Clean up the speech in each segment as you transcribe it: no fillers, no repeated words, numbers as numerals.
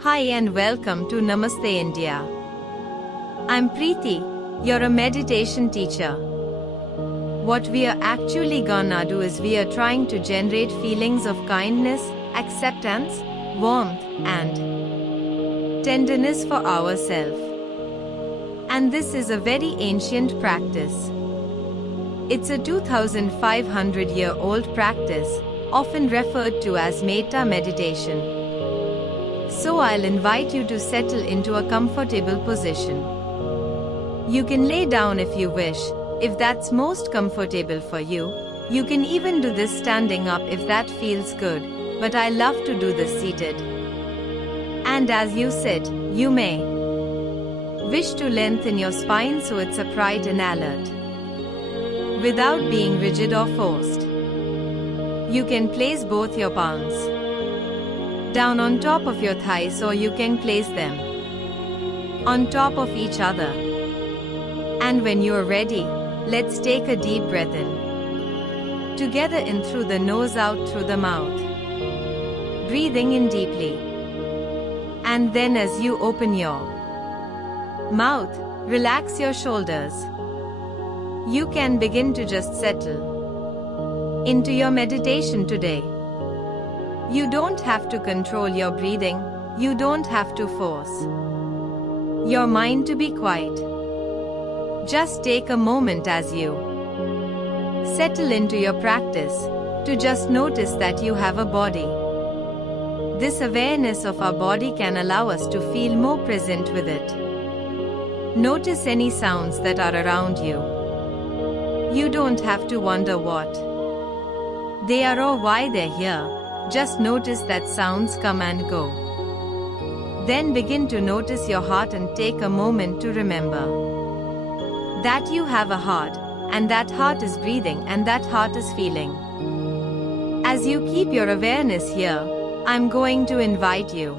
Hi and welcome to Namaste India. I'm Preeti, you're a meditation teacher. What we are actually gonna do is we are trying to generate feelings of kindness, acceptance, warmth, and tenderness for ourselves. And this is a very ancient practice. It's a 2500-year-old practice, often referred to as Metta meditation. So I'll invite you to settle into a comfortable position. You can lay down if you wish, if that's most comfortable for you. You can even do this standing up if that feels good, but I love to do this seated. And as you sit, you may wish to lengthen your spine so it's upright and alert, without being rigid or forced. You can place both your palms down on top of your thighs, or you can place them on top of each other. And when you are ready, let's take a deep breath in. Together, in through the nose, out through the mouth. Breathing in deeply. And then as you open your mouth, relax your shoulders. You can begin to just settle into your meditation today. You don't have to control your breathing, you don't have to force your mind to be quiet. Just take a moment as you settle into your practice to just notice that you have a body. This awareness of our body can allow us to feel more present with it. Notice any sounds that are around you. You don't have to wonder what they are or why they're here. Just notice that sounds come and go. Then begin to notice your heart and take a moment to remember that you have a heart, and that heart is breathing, and that heart is feeling. As you keep your awareness here, I'm going to invite you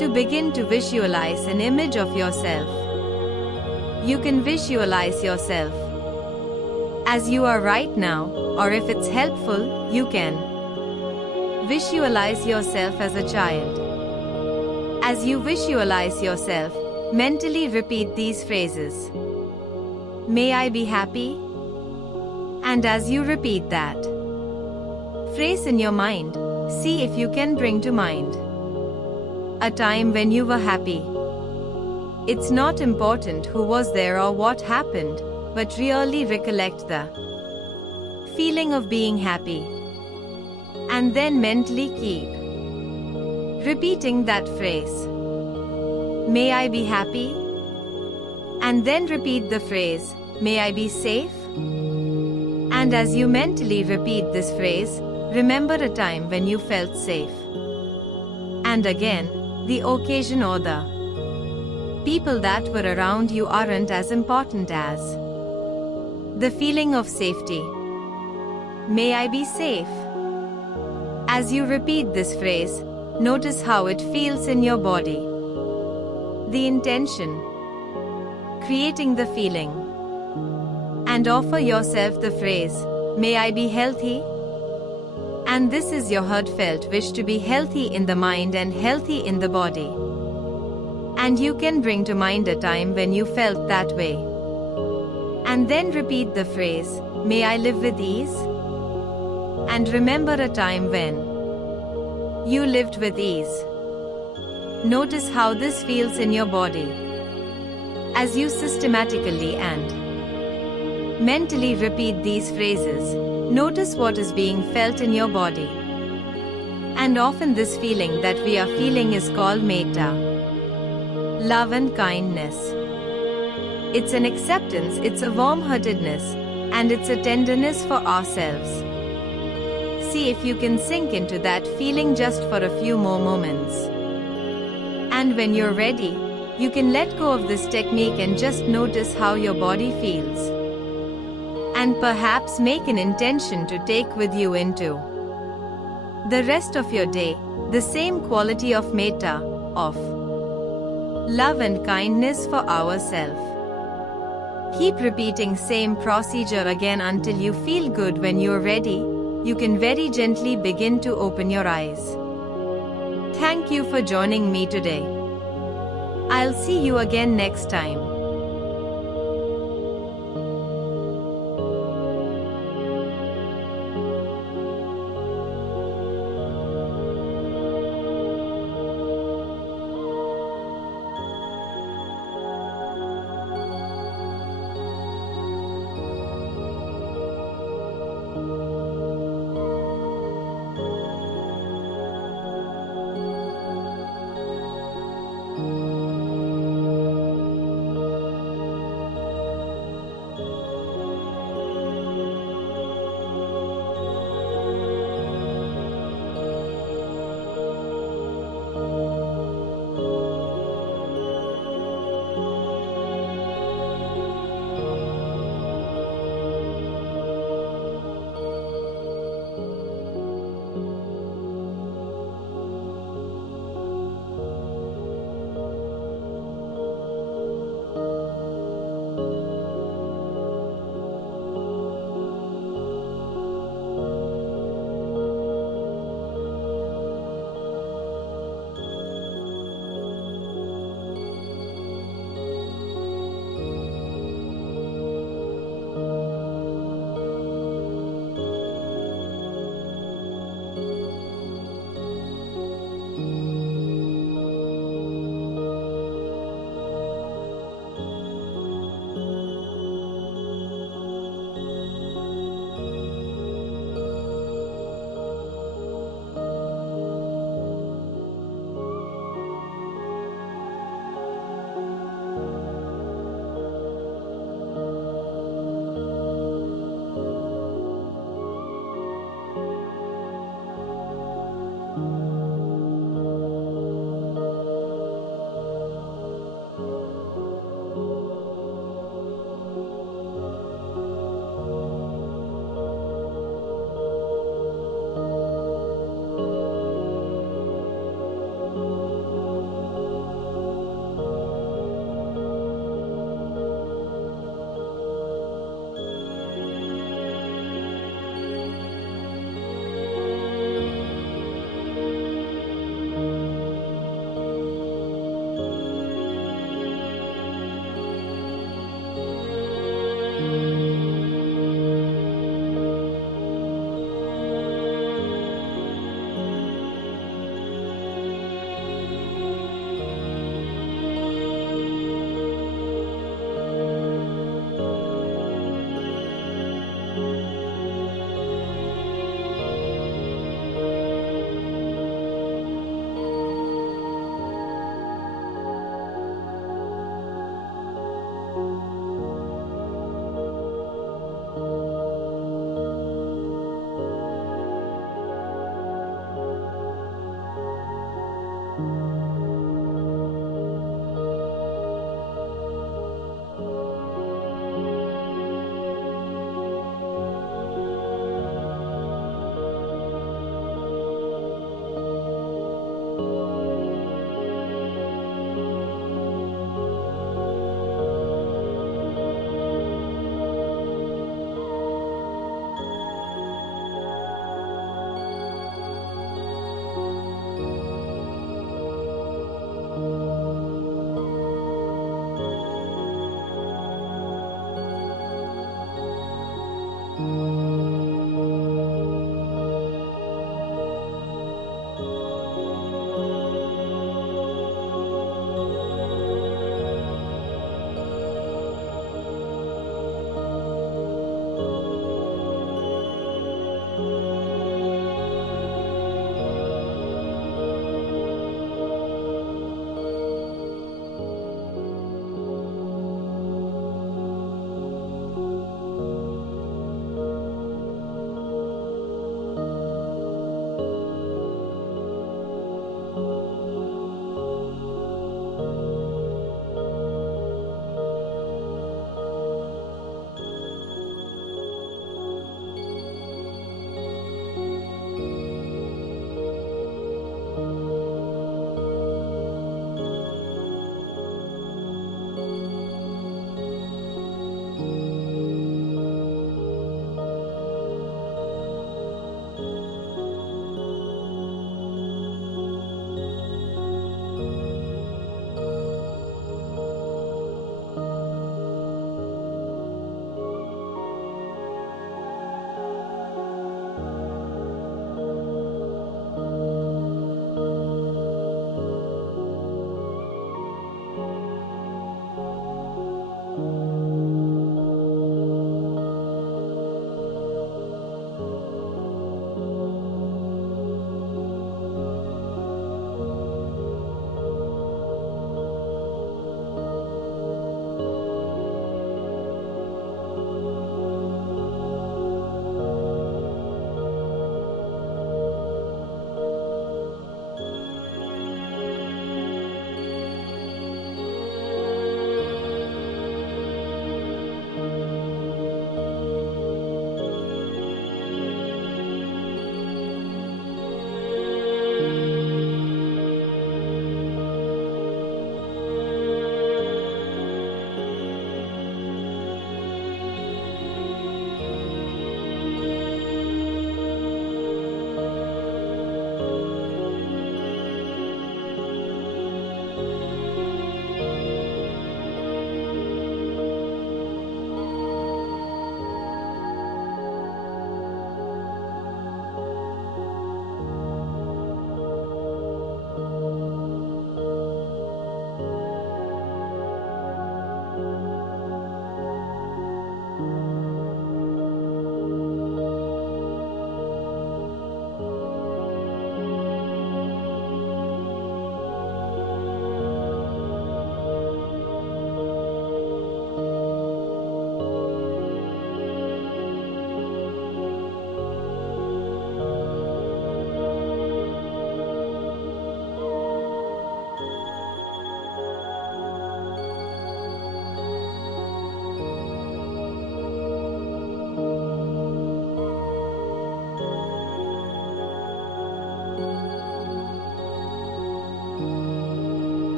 to begin to visualize an image of yourself. You can visualize yourself as you are right now, or if it's helpful, you can visualize yourself as a child. As you visualize yourself, mentally repeat these phrases. May I be happy? And as you repeat that phrase in your mind, see if you can bring to mind a time when you were happy. It's not important who was there or what happened, but really recollect the feeling of being happy. And then mentally keep repeating that phrase. May I be happy? And then repeat the phrase, may I be safe? And as you mentally repeat this phrase, remember a time when you felt safe. And again, the occasion or the people that were around you aren't as important as the feeling of safety. May I be safe? As you repeat this phrase, notice how it feels in your body. The intention, creating the feeling. And offer yourself the phrase, may I be healthy? And this is your heartfelt wish to be healthy in the mind and healthy in the body. And you can bring to mind a time when you felt that way. And then repeat the phrase, may I live with ease? And remember a time when you lived with ease. Notice how this feels in your body. As you systematically and mentally repeat these phrases, notice what is being felt in your body. And often this feeling that we are feeling is called metta, love and kindness. It's an acceptance, it's a warm-heartedness, and it's a tenderness for ourselves. See if you can sink into that feeling just for a few more moments. And when you're ready, you can let go of this technique and just notice how your body feels. And perhaps make an intention to take with you into the rest of your day, the same quality of metta, of love and kindness for ourselves. Keep repeating same procedure again until you feel good. When you're ready, you can very gently begin to open your eyes. Thank you for joining me today. I'll see you again next time.